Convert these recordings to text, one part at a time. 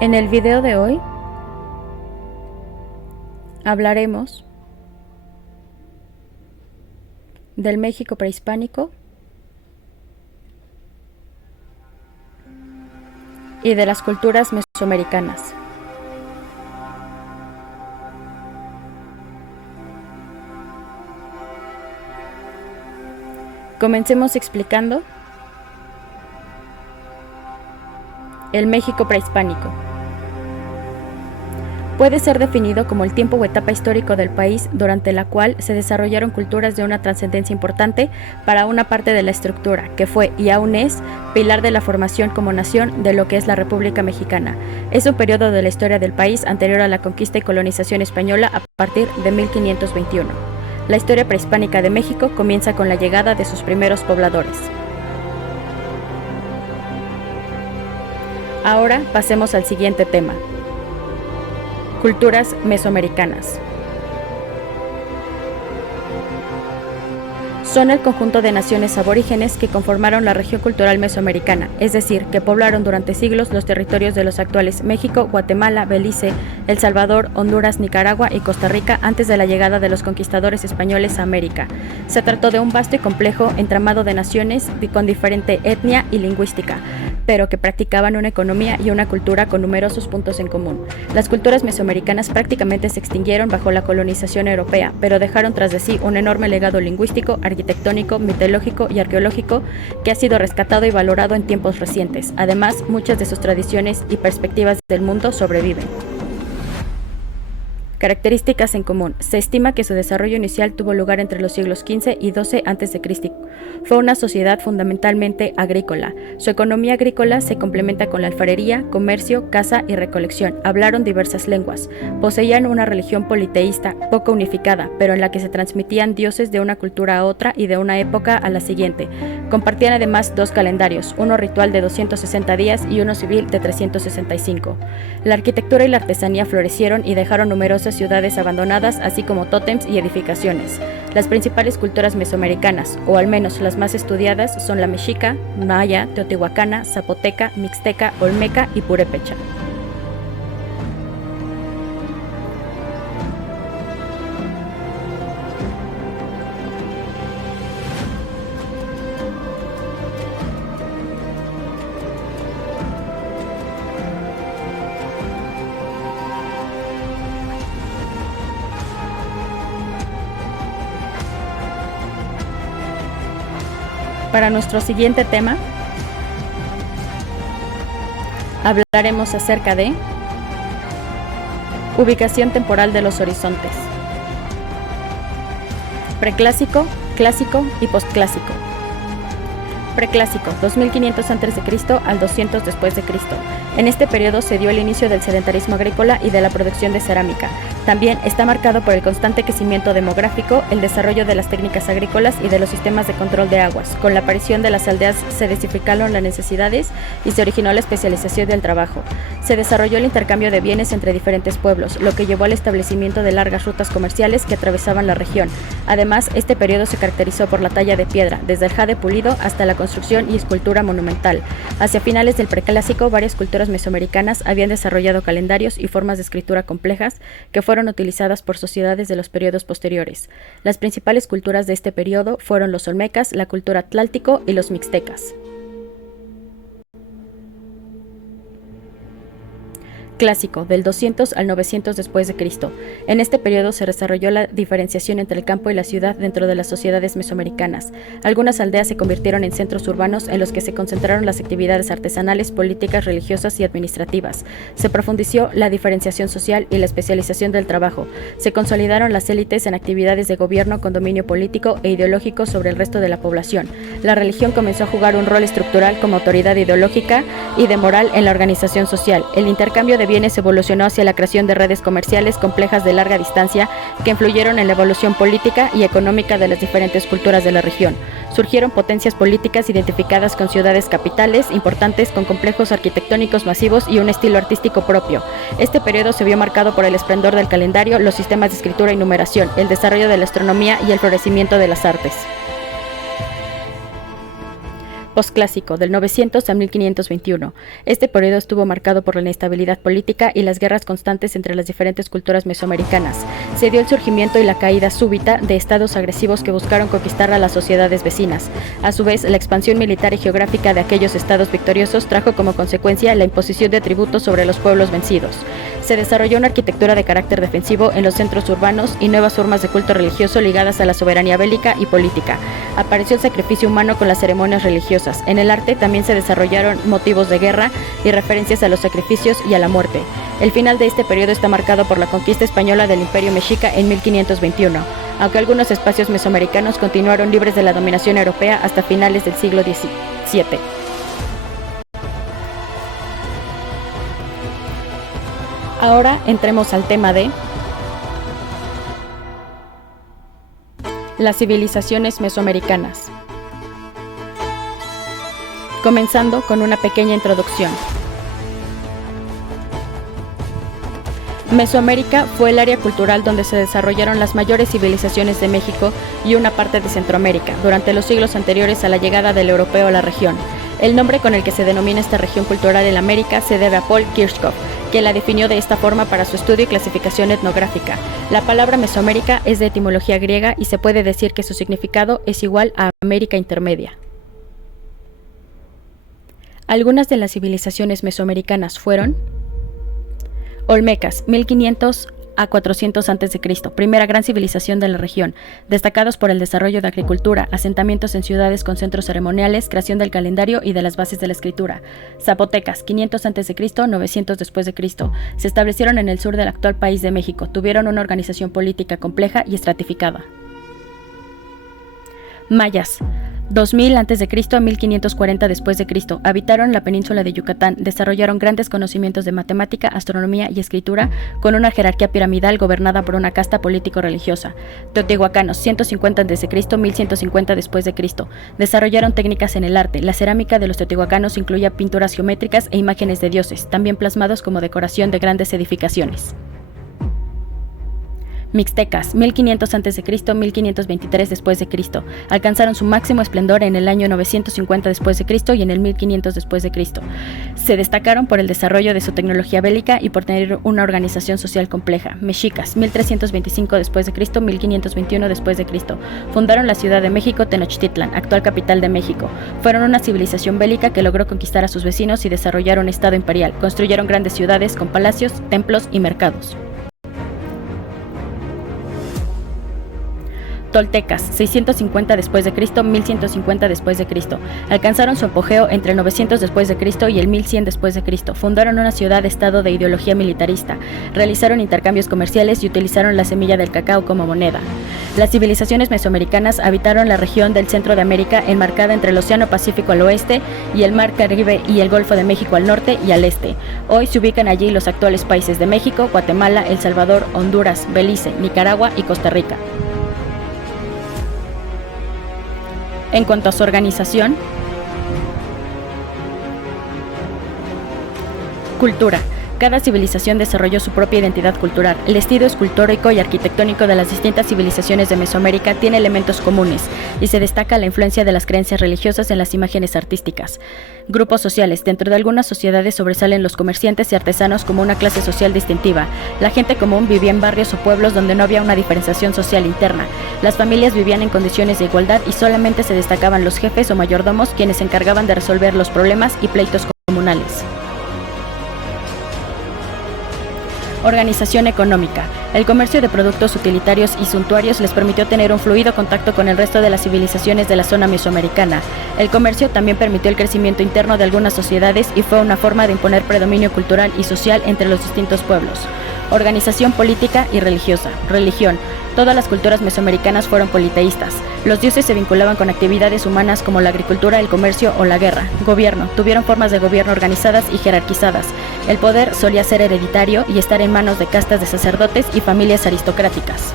En el video de hoy hablaremos del México prehispánico y de las culturas mesoamericanas. Comencemos explicando el México prehispánico. Puede ser definido como el tiempo o etapa histórico del país durante la cual se desarrollaron culturas de una trascendencia importante para una parte de la estructura, que fue y aún es pilar de la formación como nación de lo que es la República Mexicana. Es un periodo de la historia del país anterior a la conquista y colonización española a partir de 1521. La historia prehispánica de México comienza con la llegada de sus primeros pobladores. Ahora pasemos al siguiente tema. Culturas mesoamericanas. Son el conjunto de naciones aborígenes que conformaron la región cultural mesoamericana, es decir, que poblaron durante siglos los territorios de los actuales México, Guatemala, Belice, El Salvador, Honduras, Nicaragua y Costa Rica antes de la llegada de los conquistadores españoles a América. Se trató de un vasto y complejo entramado de naciones con diferente etnia y lingüística, pero que practicaban una economía y una cultura con numerosos puntos en común. Las culturas mesoamericanas prácticamente se extinguieron bajo la colonización europea, pero dejaron tras de sí un enorme legado lingüístico, arquitectónico, mitológico y arqueológico que ha sido rescatado y valorado en tiempos recientes. Además, muchas de sus tradiciones y perspectivas del mundo sobreviven. Características en común. Se estima que su desarrollo inicial tuvo lugar entre los siglos XV y XII a.C. Fue una sociedad fundamentalmente agrícola. Su economía agrícola se complementa con la alfarería, comercio, caza y recolección. Hablaron diversas lenguas. Poseían una religión politeísta, poco unificada, pero en la que se transmitían dioses de una cultura a otra y de una época a la siguiente. Compartían además dos calendarios, uno ritual de 260 días y uno civil de 365. La arquitectura y la artesanía florecieron y dejaron numerosas ciudades abandonadas, así como tótems y edificaciones. Las principales culturas mesoamericanas, o al menos las más estudiadas, son la mexica, maya, teotihuacana, zapoteca, mixteca, olmeca y purépecha. Para nuestro siguiente tema, hablaremos acerca de ubicación temporal de los horizontes. Preclásico, clásico y postclásico. Preclásico, 2500 a.C. al 200 después de Cristo. En este periodo se dio el inicio del sedentarismo agrícola y de la producción de cerámica. También está marcado por el constante crecimiento demográfico, el desarrollo de las técnicas agrícolas y de los sistemas de control de aguas. Con la aparición de las aldeas se densificaron las necesidades y se originó la especialización del trabajo. Se desarrolló el intercambio de bienes entre diferentes pueblos, lo que llevó al establecimiento de largas rutas comerciales que atravesaban la región. Además, este periodo se caracterizó por la talla de piedra, desde el jade pulido hasta la construcción y escultura monumental. Hacia finales del preclásico, varias culturas mesoamericanas habían desarrollado calendarios y formas de escritura complejas que fueron utilizadas por sociedades de los periodos posteriores. Las principales culturas de este periodo fueron los olmecas, la cultura atlántico y los mixtecas. Clásico, del 200 al 900 después de Cristo. En este periodo se desarrolló la diferenciación entre el campo y la ciudad dentro de las sociedades mesoamericanas. Algunas aldeas se convirtieron en centros urbanos en los que se concentraron las actividades artesanales, políticas, religiosas y administrativas. Se profundizó la diferenciación social y la especialización del trabajo. Se consolidaron las élites en actividades de gobierno con dominio político e ideológico sobre el resto de la población. La religión comenzó a jugar un rol estructural como autoridad ideológica y de moral en la organización social. El intercambio de bienes evolucionó hacia la creación de redes comerciales complejas de larga distancia que influyeron en la evolución política y económica de las diferentes culturas de la región. Surgieron potencias políticas identificadas con ciudades capitales importantes con complejos arquitectónicos masivos y un estilo artístico propio. Este periodo se vio marcado por el esplendor del calendario, los sistemas de escritura y numeración, el desarrollo de la astronomía y el florecimiento de las artes. Posclásico, del 900 a 1521. Este periodo estuvo marcado por la inestabilidad política y las guerras constantes entre las diferentes culturas mesoamericanas. Se dio el surgimiento y la caída súbita de estados agresivos que buscaron conquistar a las sociedades vecinas. A su vez, la expansión militar y geográfica de aquellos estados victoriosos trajo como consecuencia la imposición de tributos sobre los pueblos vencidos. Se desarrolló una arquitectura de carácter defensivo en los centros urbanos y nuevas formas de culto religioso ligadas a la soberanía bélica y política. Apareció el sacrificio humano con las ceremonias religiosas. En el arte también se desarrollaron motivos de guerra y referencias a los sacrificios y a la muerte. El final de este periodo está marcado por la conquista española del Imperio Mexica en 1521, aunque algunos espacios mesoamericanos continuaron libres de la dominación europea hasta finales del siglo XVII. Ahora entremos al tema de las civilizaciones mesoamericanas. Comenzando con una pequeña introducción. Mesoamérica fue el área cultural donde se desarrollaron las mayores civilizaciones de México y una parte de Centroamérica, durante los siglos anteriores a la llegada del europeo a la región. El nombre con el que se denomina esta región cultural en América se debe a Paul Kirchhoff, que la definió de esta forma para su estudio y clasificación etnográfica. La palabra Mesoamérica es de etimología griega y se puede decir que su significado es igual a América Intermedia. Algunas de las civilizaciones mesoamericanas fueron: Olmecas, 1500 a 400 a.C., primera gran civilización de la región, destacados por el desarrollo de agricultura, asentamientos en ciudades con centros ceremoniales, creación del calendario y de las bases de la escritura. Zapotecas, 500 a.C., 900 después de Cristo, se establecieron en el sur del actual país de México, tuvieron una organización política compleja y estratificada. Mayas, 2000 a.C. a 1540 después de Cristo, habitaron la península de Yucatán, desarrollaron grandes conocimientos de matemática, astronomía y escritura, con una jerarquía piramidal gobernada por una casta político-religiosa. Teotihuacanos, 150 a.C., 1150 después de Cristo, desarrollaron técnicas en el arte. La cerámica de los teotihuacanos incluía pinturas geométricas e imágenes de dioses, también plasmados como decoración de grandes edificaciones. Mixtecas, 1500 a.C., 1523 después de Cristo, alcanzaron su máximo esplendor en el año 950 después de Cristo y en el 1500 después de Cristo. Se destacaron por el desarrollo de su tecnología bélica y por tener una organización social compleja. Mexicas, 1325 después de Cristo, 1521 después de Cristo, fundaron la Ciudad de México, Tenochtitlan, actual capital de México. Fueron una civilización bélica que logró conquistar a sus vecinos y desarrollar un estado imperial. Construyeron grandes ciudades con palacios, templos y mercados. Toltecas, 650 después de Cristo, 1150 después de Cristo, alcanzaron su apogeo entre el 900 después de Cristo y el 1100 después de Cristo. Fundaron una ciudad-estado de ideología militarista, realizaron intercambios comerciales y utilizaron la semilla del cacao como moneda. Las civilizaciones mesoamericanas habitaron la región del centro de América, enmarcada entre el Océano Pacífico al oeste y el Mar Caribe y el Golfo de México al norte y al este. Hoy se ubican allí los actuales países de México, Guatemala, El Salvador, Honduras, Belice, Nicaragua y Costa Rica. En cuanto a su organización, cultura. Cada civilización desarrolló su propia identidad cultural. El estilo escultórico y arquitectónico de las distintas civilizaciones de Mesoamérica tiene elementos comunes y se destaca la influencia de las creencias religiosas en las imágenes artísticas. Grupos sociales. Dentro de algunas sociedades sobresalen los comerciantes y artesanos como una clase social distintiva. La gente común vivía en barrios o pueblos donde no había una diferenciación social interna. Las familias vivían en condiciones de igualdad y solamente se destacaban los jefes o mayordomos, quienes se encargaban de resolver los problemas y pleitos comunales. Organización económica. El comercio de productos utilitarios y suntuarios les permitió tener un fluido contacto con el resto de las civilizaciones de la zona mesoamericana. El comercio también permitió el crecimiento interno de algunas sociedades y fue una forma de imponer predominio cultural y social entre los distintos pueblos. Organización política y religiosa. Religión. Todas las culturas mesoamericanas fueron politeístas. Los dioses se vinculaban con actividades humanas como la agricultura, el comercio o la guerra. Gobierno. Tuvieron formas de gobierno organizadas y jerarquizadas. El poder solía ser hereditario y estar en manos de castas de sacerdotes y familias aristocráticas.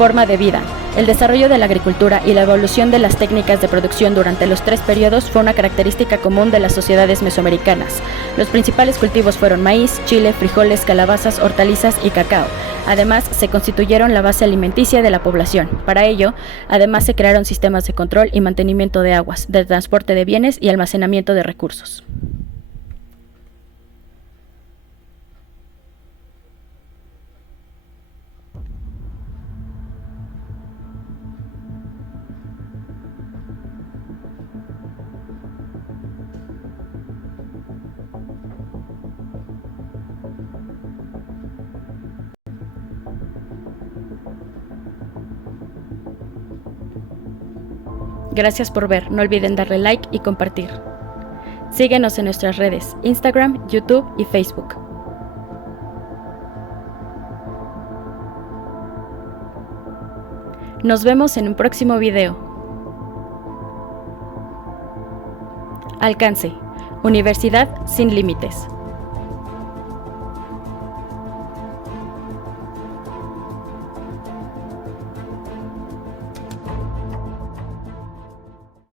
Forma de vida. El desarrollo de la agricultura y la evolución de las técnicas de producción durante los 3 periodos fue una característica común de las sociedades mesoamericanas. Los principales cultivos fueron maíz, chile, frijoles, calabazas, hortalizas y cacao. Además, se constituyeron la base alimenticia de la población. Para ello, además se crearon sistemas de control y mantenimiento de aguas, de transporte de bienes y almacenamiento de recursos. Gracias por ver, no olviden darle like y compartir. Síguenos en nuestras redes, Instagram, YouTube y Facebook. Nos vemos en un próximo video. Alcance: Universidad sin límites.